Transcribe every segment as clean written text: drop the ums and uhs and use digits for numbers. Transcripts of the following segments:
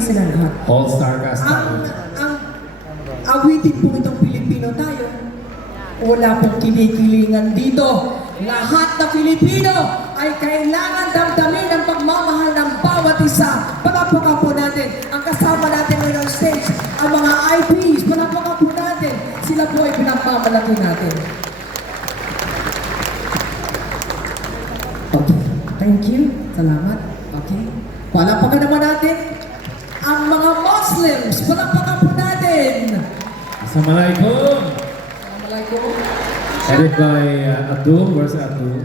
sila lahat. All-star cast Ang, tayo. ang awitin po itong Pilipino tayo, wala pong kinikilingan dito. Lahat na Pilipino ay kailangan damdamin ang pagmamahal ng bawat isa. Palapakan po natin ang kasama natin ngayon on stage, ang mga IPs. Palapakan po natin. Sila po ay pinagmamalaki natin. Okay. Thank you. Salamat. Okay. Palapakan naman natin ang mga Muslims. Palapakan po natin. Assalamualaikum. Assalamualaikum. Headed by Abdul. Where's Abdul?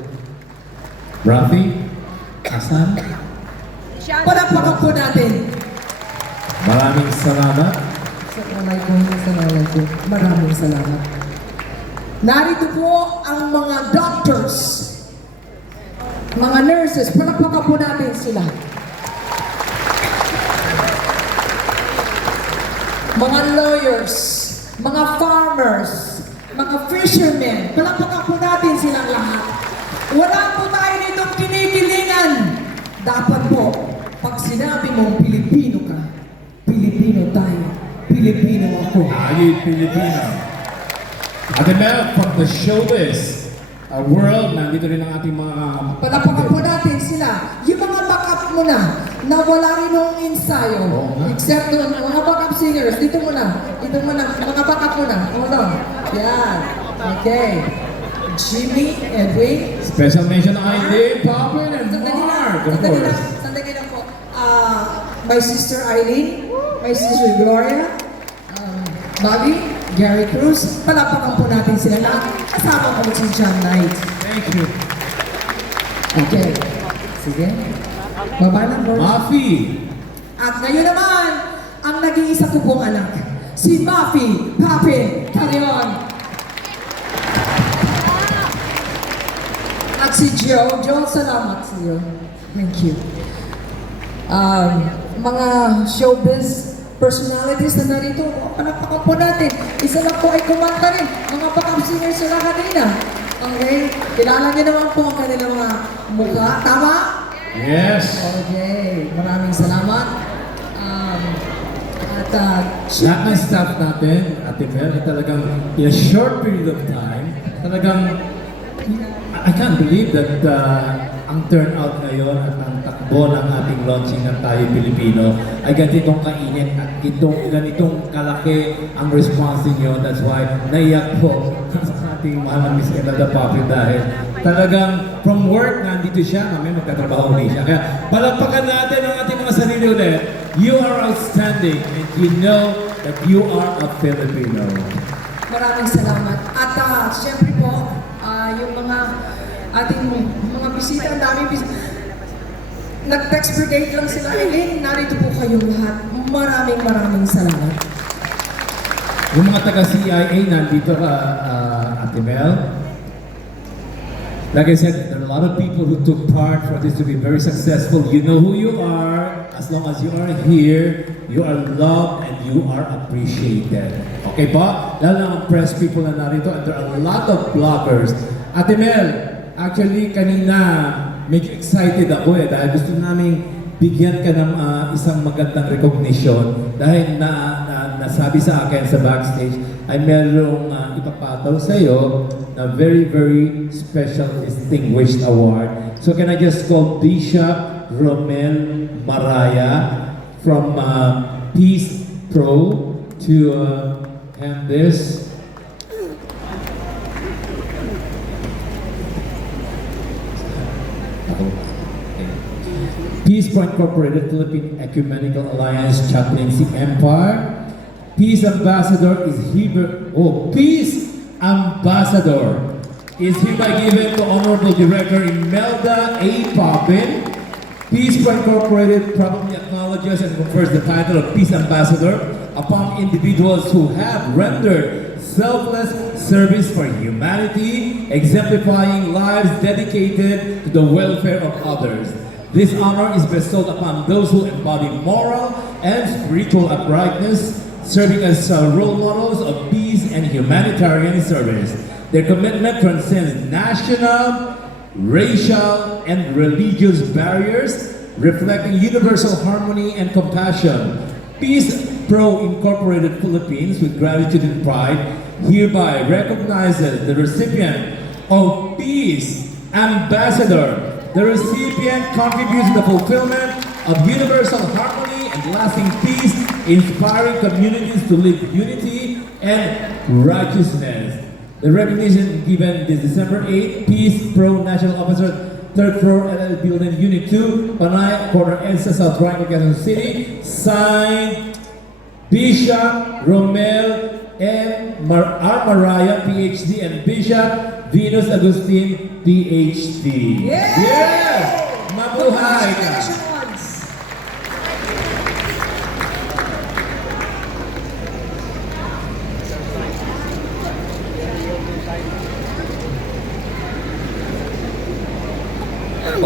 Rafi? Hasan? Palapakan po natin. Maraming salamat. Assalamualaikum. Assalamualaikum. Maraming salamat. Narito po ang mga doctors, mga nurses. Palapakan po natin sila. Mga lawyers, mga farmers, mga fishermen. Palapakan po natin silang lahat. Wala po tayo nitong kinikilingan. Dapat po, pag sinabi mong Pilipino ka, Pilipino tayo, Pilipino ako. Ayun, Pilipino. Ate Mel, from the showbiz world, nandito rin ang ating mga... Palapakan po natin sila. Yung mga backup mo na wala rin ng ensayo. Oo nga. Except doon, mga backup singers. Dito muna. Dito muna. Mga backup muna. Hold on. Yan. Okay. Jimmy, Edwin. Special mention Aileen, Poppin, and Sandali lang. Mark, of Sandali lang. course. Sandali lang po. My sister Eileen. My sister Gloria. Bobby. Gary Cruz. Palapakan po natin sila na kasama ko si John Knight. Thank you. Okay. Sige. Baba na, bro. Mafi. At ngayon naman, ang nag-iisa ko pong anak, si Mafi Papi Carion. At si Joe. Joe, salamat sa iyo. Thank you. Mga showbiz personalities na narito, palapakan po natin. Isa lang po ay kumanta rin. Mga backup singers sila kanina. Okay? Kilala niyo naman po ang kanilang mga mukha. Tama? Yes. Okay, maraming salamat. Lahat ng staff natin, Ate Mel, ay talagang in a short period of time, talagang I can't believe that ang turnout ngayon at ang takbo ng ating launching ng Tayo Pilipino ay ganitong kainit at ganitong kalaki ang response niyo. That's why naiyak po sa ating mahal na Miss Imelda Papi dahil talagang from work, nandito siya, kami magtatrabaho ulit siya. Kaya palagpakan natin ang ating mga sarili ulit. You are outstanding and you know that you are a Filipino. Maraming salamat. At siyempre po, yung mga ating mga bisita, ang daming bisita. Nag-text per date lang sila. Eileen, narito po kayong lahat. Maraming salamat. Yung mga taga-CIA, nandito ka, Ate Mel. Like I said, there are a lot of people who took part for this to be very successful. You know who you are. As long as you are here, you are loved and you are appreciated. Okay po? Lalo na ang press people na narito, and there are a lot of bloggers. Ate Mel, actually kanina medyo excited ako dahil gusto namin bigyan ka ng isang magandang recognition dahil nasabi sa akin sa backstage ay merong ipapataw sa iyo na very special distinguished award. So can I just call Bishop Romel Maraya from Peace Pro to hand this. Peace Pro Incorporated, Philippine Ecumenical Alliance, Chaplaincy Empire. Peace Ambassador is Peace Ambassador is hereby given to Honorable Director Imelda A. Poppin. Peace Pro Incorporated probably acknowledges and confers the title of Peace Ambassador upon individuals who have rendered selfless service for humanity, exemplifying lives dedicated to the welfare of others. This honor is bestowed upon those who embody moral and spiritual uprightness, serving as role models of peace and humanitarian service. Their commitment transcends national, racial, and religious barriers reflecting universal harmony and compassion. Peace Pro Incorporated Philippines, with gratitude and pride, hereby recognizes the recipient of Peace Ambassador. The recipient contributes to the fulfillment of universal harmony and lasting peace, inspiring communities to live unity and righteousness. The recognition given this December 8, Peace Pro National Officer, 3rd floor, LL Building, Unit 2, Panay, Corner EDSA, South Triangle, Quezon City. Signed, Bishop Romel M. Maraya, PhD, and Bishop Venus Agustin, PhD. Yeah! Yes! Mabuhay ka! Congratulations!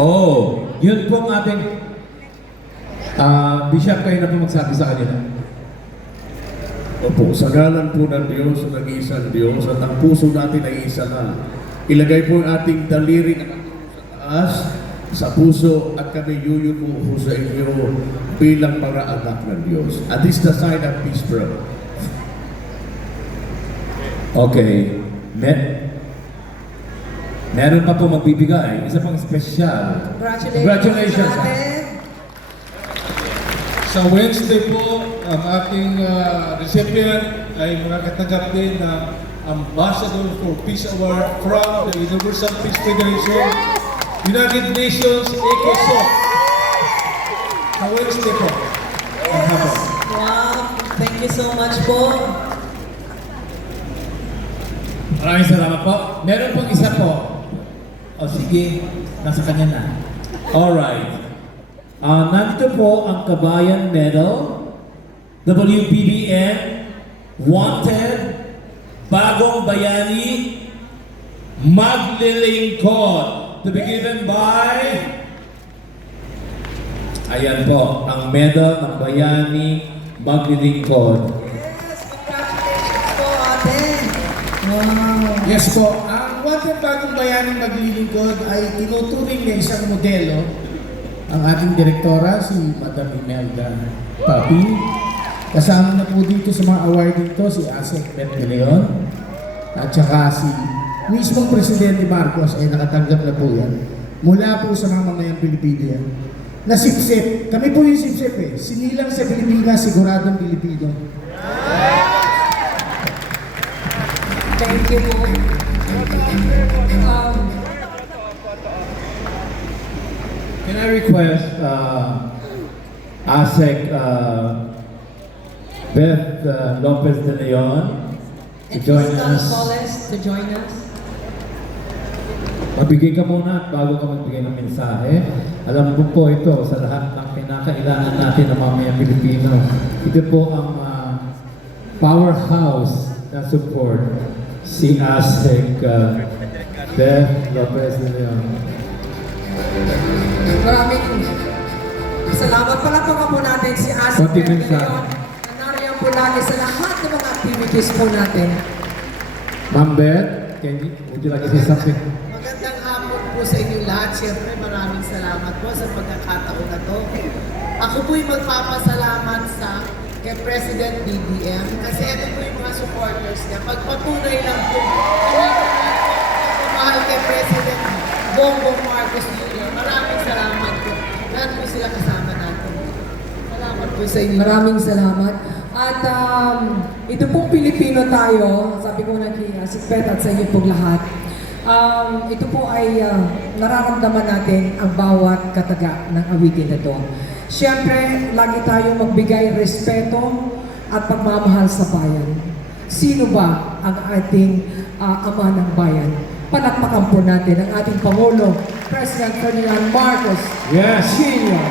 Oh, yun po ang ating Bishop, kayo na po magsabi sa kanila. Opo, sa ngalan po ng Diyos, ng isang Diyos, at ang puso natin ay isa na. Ilagay po ang ating daliri na sa taas, sa puso, at kami yuyuko po sa inyo bilang mga anak ng Diyos. At this is the sign of peace, bro. Okay. Meron pa po magbibigay. Isa pang special. Congratulations. natin. Sa Wednesday po, ang ating recipient ay makakatanggap din ng Ambassador for Peace Award from the Universal Peace Federation, United Nations, ECOSOC. Sa Wednesday po. Ang hapon. Wow, thank you so much po. Maraming salamat po. Meron pong isa po. O sige, nasa kanya na. Alright. Nandito po ang Kabayan Medal, WBBM, Wanted, Bagong Bayani, Maglilingkod, to be given by... Ayan po, ang medal ng Bayani, Maglilingkod. Yes, congratulations po, ate. Wow. Yes po, ang Wanted Bagong Bayaning Maglilingkod ay tinuturing na isang modelo ang ating direktora, si Madam Imelda Papi. Kasama na po dito sa mga award dito si Asek Beth De Leon at saka si mismong Presidente Marcos ay nakatanggap na po yan. Mula po sa mga mamayang Pilipino yan. Nasipsip. Kami po yung sipsip eh. Sinilang sa Pilipinas, siguradong Pilipino. Thank you po. Can I request ASEC Beth Lopez De Leon to join us? To join us. Magbigay ka muna at bago ka magbigay ng mensahe. Alam mo po ito sa lahat ng kinakailangan natin ng mamaya Pilipino. Ito po ang powerhouse na support, si ASEC Beth Lopez De Leon. Maraming salamat. Palakpakan po natin si Asik Konting Beth De mensahe. Leon na nariyan po lagi sa lahat ng mga activities po natin. Ma'am Beth, would you like to say something? Magandang hapon po sa inyo lahat. Siyempre, maraming salamat po sa pagkakataon na to. Ako po'y magpapasalamat sa kay President BBM kasi ito po yung mga supporters niya. Pagpatunay lang po, mahal kay President Bongbong Marcos Jr. Maraming salamat po. Lahat po sila kasama natin. Salamat po sa inyo. Maraming salamat. At ito pong Pilipino tayo, sabi ko na kay Asik Beth at sa inyo pong lahat. Ito po ay nararamdaman natin ang bawat kataga ng awitin na ito. Siyempre, lagi tayong magbigay respeto at pagmamahal sa bayan. Sino ba ang ating ama ng bayan? Palakpakan po natin ang ating Pangulo, President Ferdinand Marcos Yes. Jr.